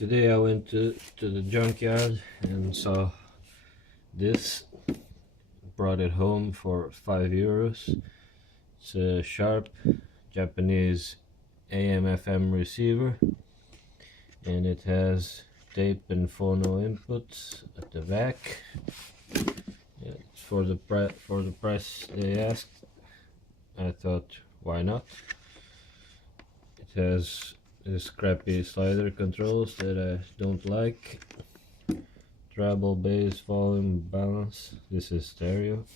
Today I went to the junkyard and saw this, brought it home for €5. It's a Sharp Japanese AM/FM receiver, and it has tape and phono inputs at the back. Yeah, it's for the price they asked. I thought, why not? It has these crappy slider controls that I don't like. Treble, bass, volume, balance. This is stereo.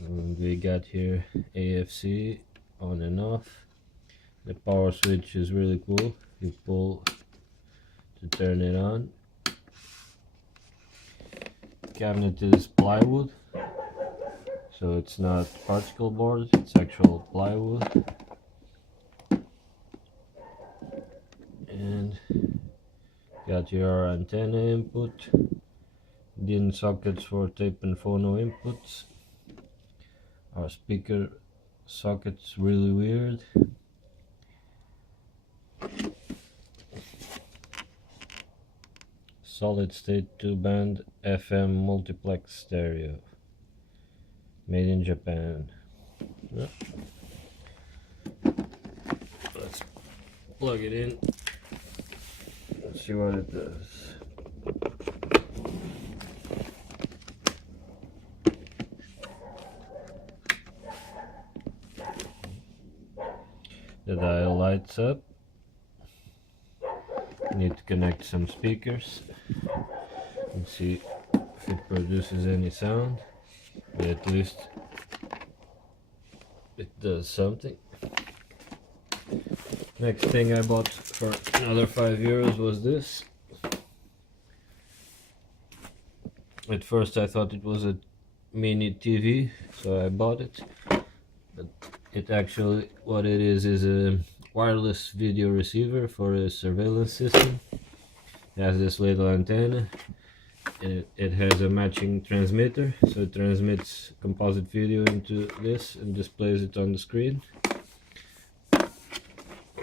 And we got here AFC on and off. The power switch is really cool. You pull to turn it on. Cabinet is plywood, so it's not particle board, it's actual plywood. And got your antenna input, DIN sockets for tape and phono inputs. Our speaker socket's really weird. Solid state 2-band FM multiplex stereo, made in Japan. Yeah. Let's plug it in. Let's see what it does. The dial lights up. Need to connect some speakers and see if it produces any sound, but at least it does something. Next thing I bought for another €5 was this. At first I thought it was a mini TV, so I bought it, but it actually, what it is a wireless video receiver for a surveillance system. It has this little antenna, and it has a matching transmitter, so it transmits composite video into this and displays it on the screen.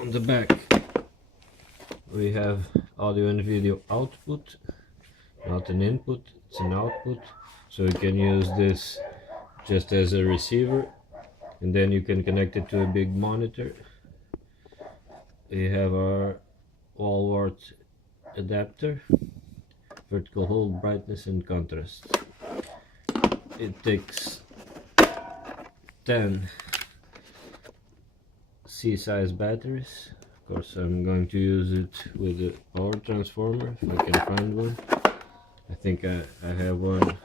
On the back we have audio and video output, not an input, it's an output, so you can use this just as a receiver, and then you can connect it to a big monitor. We have our wall wart adapter, vertical hold, brightness and contrast. It takes 10 C-size batteries. Of course I'm going to use it with a power transformer if I can find one. I think I have one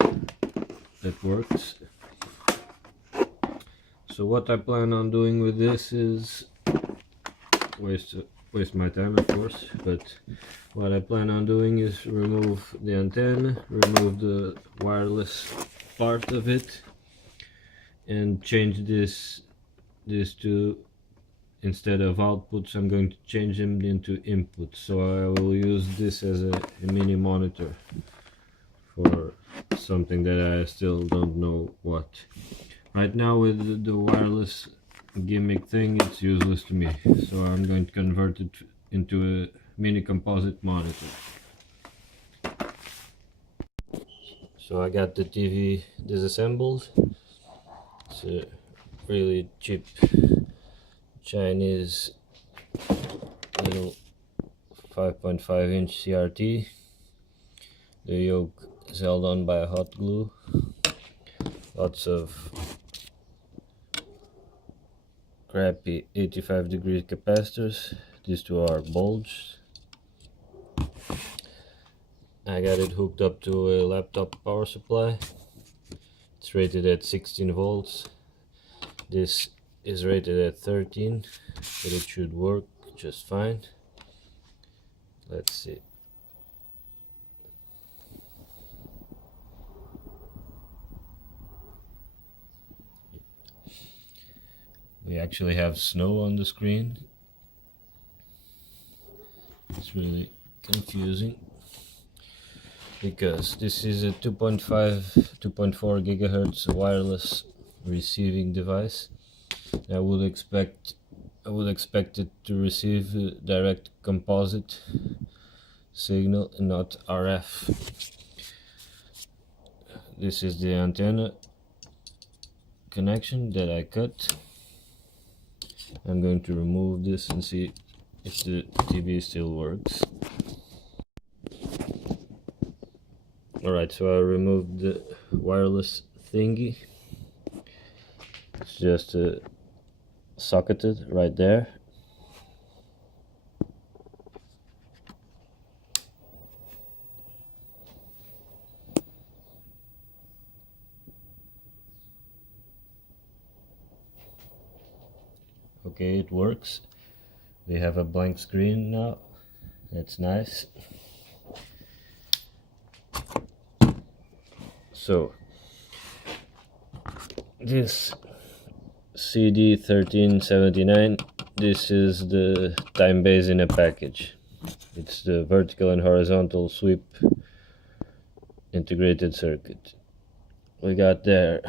that works. So what I plan on doing with this is waste my time, of course, but what I plan on doing is remove the antenna, remove the wireless part of it, and change these two, instead of outputs I'm going to change them into inputs, so I will use this as a mini monitor for something that I still don't know what. Right now with the wireless gimmick thing, it's useless to me, so I'm going to convert it into a mini composite monitor. So I got the TV disassembled. It's a really cheap Chinese little 5.5-inch CRT. The yoke is held on by a hot glue. Lots of crappy 85-degree capacitors. These two are bulged. I got it hooked up to a laptop power supply. It's rated at 16 volts. This is rated at 13, but it should work just fine. Let's see. We actually have snow on the screen. It's really confusing because this is a 2.4 gigahertz wireless receiving device. I would expect it to receive direct composite signal and not RF. This is the antenna connection that I cut. I'm going to remove this and see if the TV still works. Alright, so I removed the wireless thingy. It's just socketed right there. Okay, it works. We have a blank screen now. That's nice. So this CD 1379, this is the time base in a package. It's the vertical and horizontal sweep integrated circuit. We got there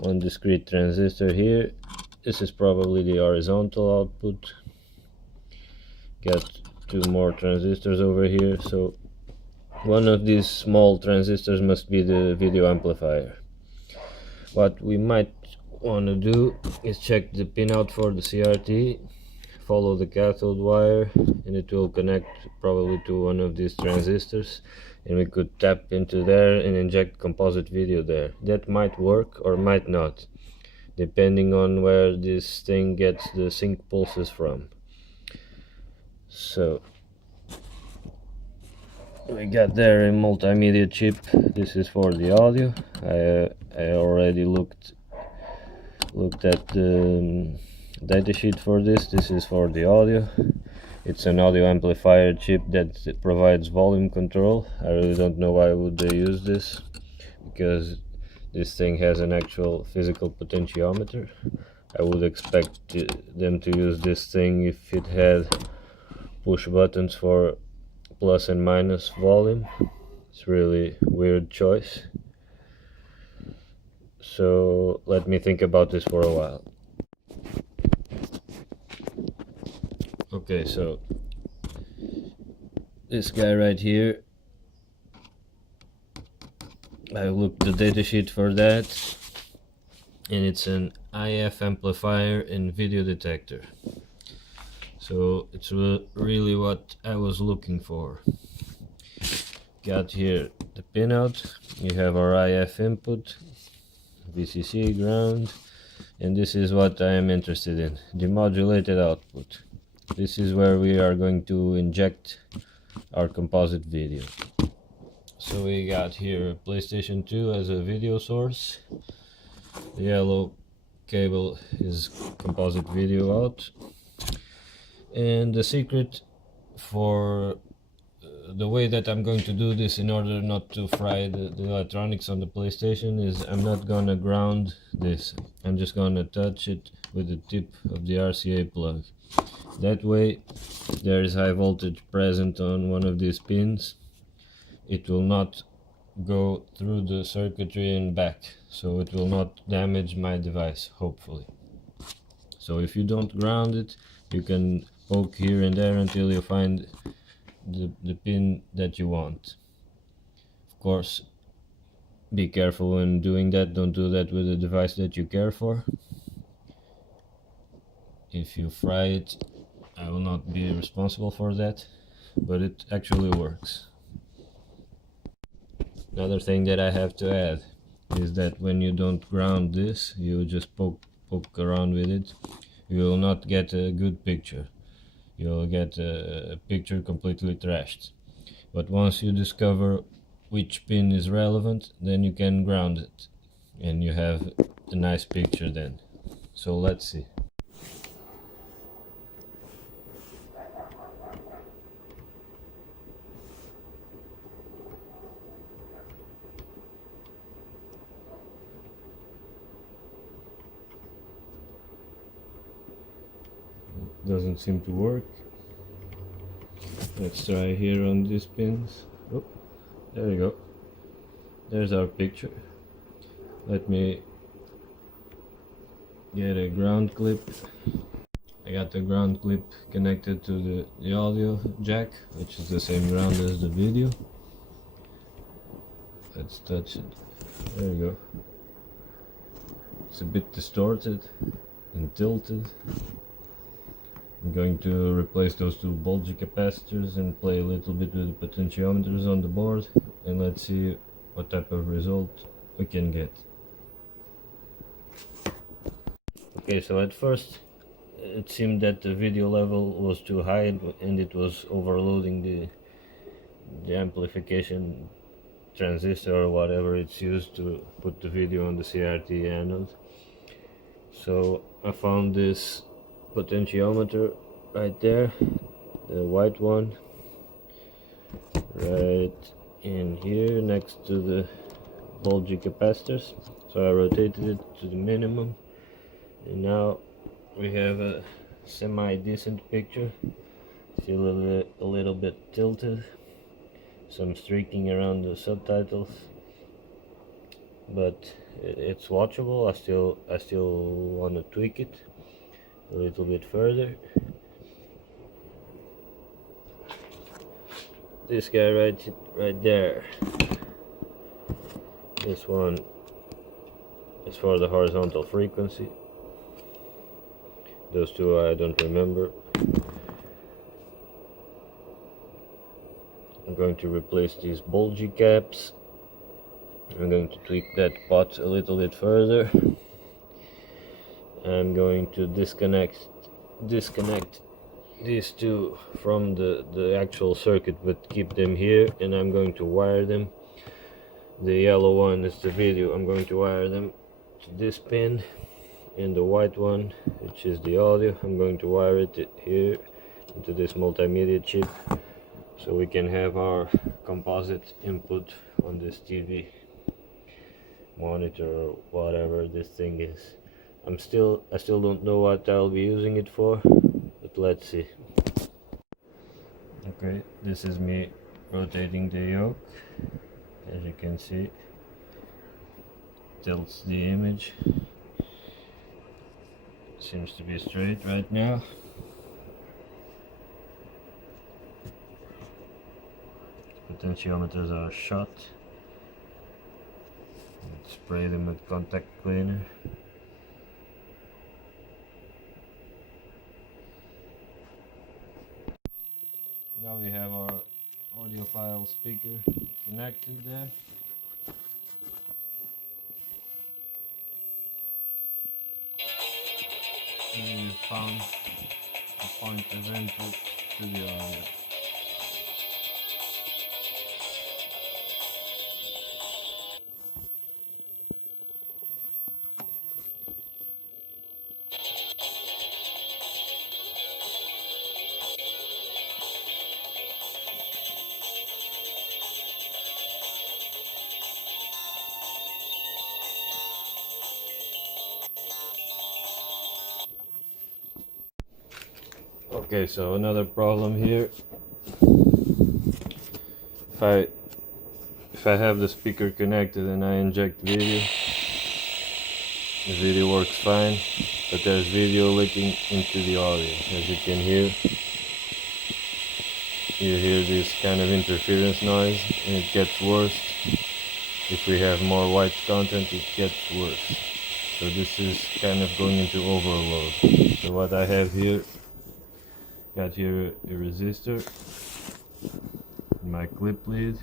one discrete transistor here. This is probably the horizontal output. Got two more transistors over here, so one of these small transistors must be the video amplifier. What we might want to do is check the pinout for the CRT, follow the cathode wire, and it will connect probably to one of these transistors, and we could tap into there and inject composite video there. That might work or might not, depending on where this thing gets the sync pulses from. So we got there a multimedia chip. This is for the audio. I already looked at the datasheet for this. This is for the audio. It's an audio amplifier chip that provides volume control. I really don't know why would they use this, because this thing has an actual physical potentiometer. I would expect them to use this thing if it had push buttons for plus and minus volume. It's really weird choice. So let me think about this for a while. Okay, so this guy right here, I looked the datasheet for that, and it's an IF amplifier and video detector. So it's really what I was looking for. Got here the pinout, you have our IF input, VCC ground, and this is what I am interested in, demodulated output. This is where we are going to inject our composite video. So we got here PlayStation 2 as a video source. The yellow cable is composite video out. And the secret for the way that I'm going to do this in order not to fry the electronics on the PlayStation is I'm not gonna ground this. I'm just gonna touch it with the tip of the RCA plug. That way, if there is high voltage present on one of these pins, it will not go through the circuitry and back, so it will not damage my device, hopefully. So if you don't ground it, you can poke here and there until you find the pin that you want. Of course, be careful when doing that. Don't do that with a device that you care for. If you fry it, I will not be responsible for that, but it actually works. Another thing that I have to add is that when you don't ground this, you just poke around with it, you will not get a good picture. You'll get a picture completely trashed. But once you discover which pin is relevant, then you can ground it, and you have a nice picture then. So let's see. Doesn't seem to work. Let's try here on these pins. Oh, there we go. There's our picture. Let me get a ground clip. I got the ground clip connected to the audio jack, which is the same ground as the video. Let's touch it. There you go. It's a bit distorted and tilted. I'm going to replace those two bulgy capacitors and play a little bit with the potentiometers on the board, and let's see what type of result we can get. Okay, so at first it seemed that the video level was too high and it was overloading the amplification transistor or whatever it's used to put the video on the CRT anode. So I found this potentiometer right there, the white one, right in here next to the bulgy capacitors. So I rotated it to the minimum, and now we have a semi-decent picture. Still a little bit tilted, some streaking around the subtitles, but it's watchable. I still want to tweak it a little bit further. This guy right there, this one is for the horizontal frequency. Those two I don't remember. I'm going to replace these bulgy caps. I'm going to tweak that pot a little bit further. I'm going to disconnect these two from the actual circuit, but keep them here, and I'm going to wire them. The yellow one is the video. I'm going to wire them to this pin, and the white one, which is the audio, I'm going to wire it here into this multimedia chip, so we can have our composite input on this TV monitor or whatever this thing is. I still don't know what I'll be using it for, but let's see. Okay, this is me rotating the yoke. As you can see, tilts the image. Seems to be straight right now. Potentiometers are shot. Let's spray them with contact cleaner. Now we have our audiophile speaker connected there. And we found a point of input to the audio. Okay, so another problem here. If I have the speaker connected and I inject video, the video works fine, but there's video leaking into the audio. As you can hear, you hear this kind of interference noise, and it gets worse. If we have more white content, it gets worse. So this is kind of going into overload. So what I have here, got here a resistor, my clip lead.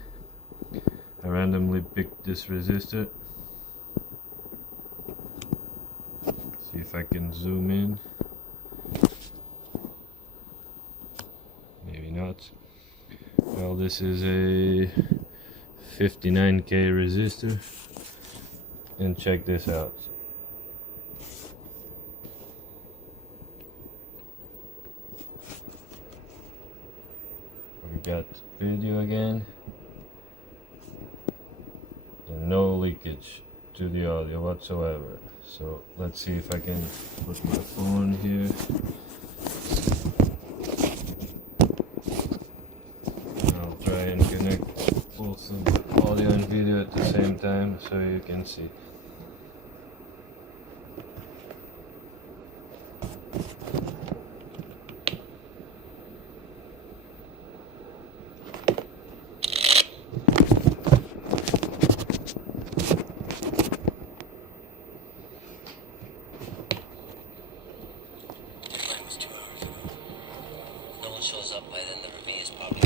I randomly picked this resistor. See if I can zoom in. Maybe not. Well, this is a 59K resistor, and check this out. We got video again, and no leakage to the audio whatsoever. So let's see if I can put my phone here. I'll try and connect both the audio and video at the same time so you can see. shows up by then, the ravine is probably...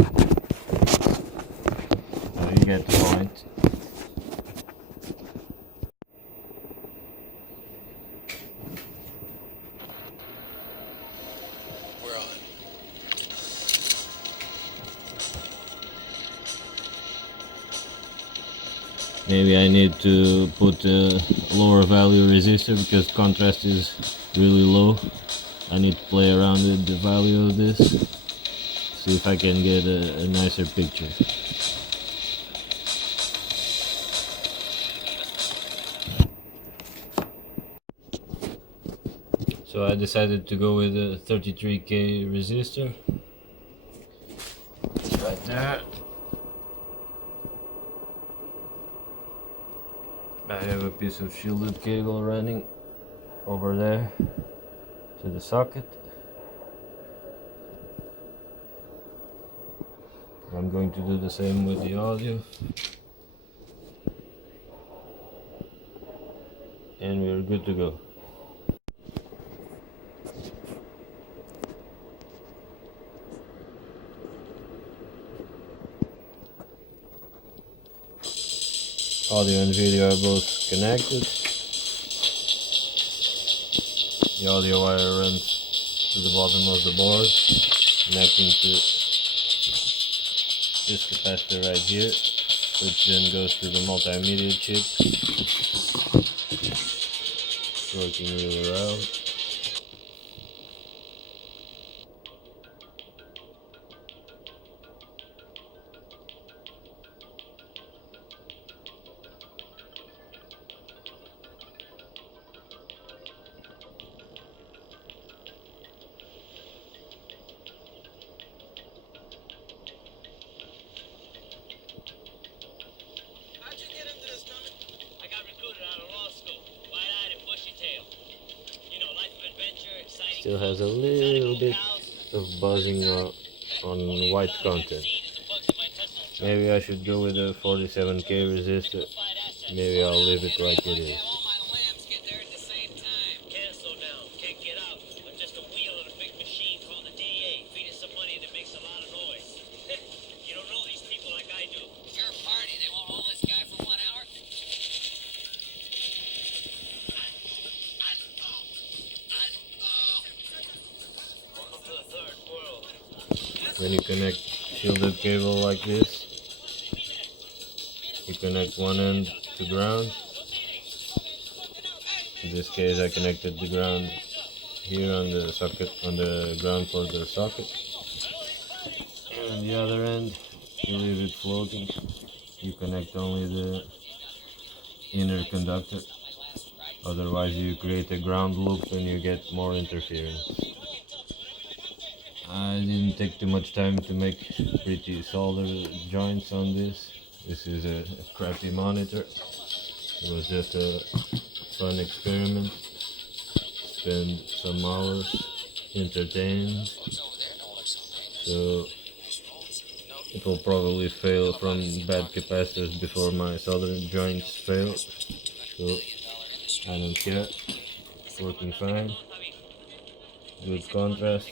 So you get the point. We're on. Maybe I need to put a lower value resistor because contrast is really low. I need to play around with the value of this, see if I can get a nicer picture. So I decided to go with a 33K resistor. It's right there. I have a piece of shielded cable running over there to the socket. I'm going to do the same with the audio. And we're good to go. Audio and video are both connected. The audio wire runs to the bottom of the board, connecting to this capacitor right here, which then goes to the multimedia chip. It's working really well. Still has a little bit of buzzing on white content. Maybe I should go with a 47K resistor. Maybe I'll leave it like it is. When you connect shielded cable like this, you connect one end to ground. In this case I connected the ground here on the socket, on the ground for the socket. And on the other end, you leave it floating. You connect only the inner conductor. Otherwise you create a ground loop and you get more interference. I didn't take too much time to make pretty solder joints on this. This is a crappy monitor. It was just a fun experiment. Spend some hours entertained. So it will probably fail from bad capacitors before my soldering joints fail. So I don't care. It's working fine. Good contrast.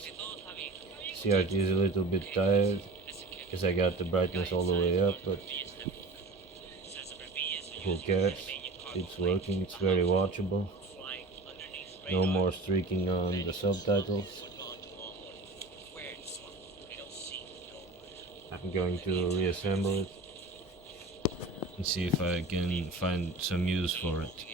CRT is a little bit tired because I got the brightness all the way up, but who cares? It's working, it's very watchable. No more streaking on the subtitles. I'm going to reassemble it and see if I can find some use for it.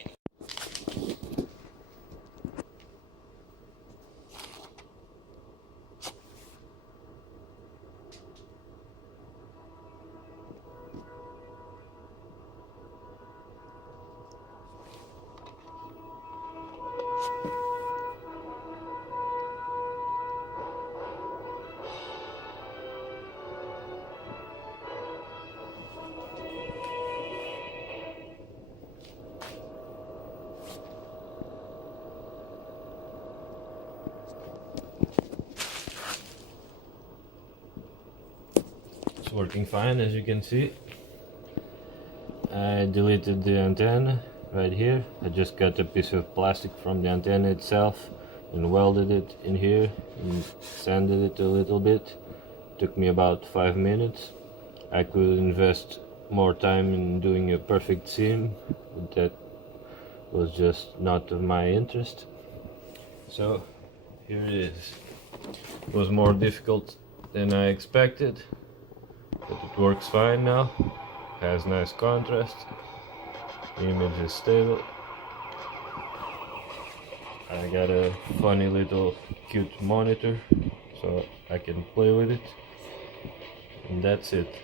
Working fine, as you can see. I deleted the antenna right here. I just got a piece of plastic from the antenna itself and welded it in here and sanded it a little bit. Took me about 5 minutes. I could invest more time in doing a perfect seam, but that was just not of my interest. So here it is. It was more difficult than I expected, but it works fine now. Has nice contrast. The image is stable. I got a funny little cute monitor so I can play with it, and that's it.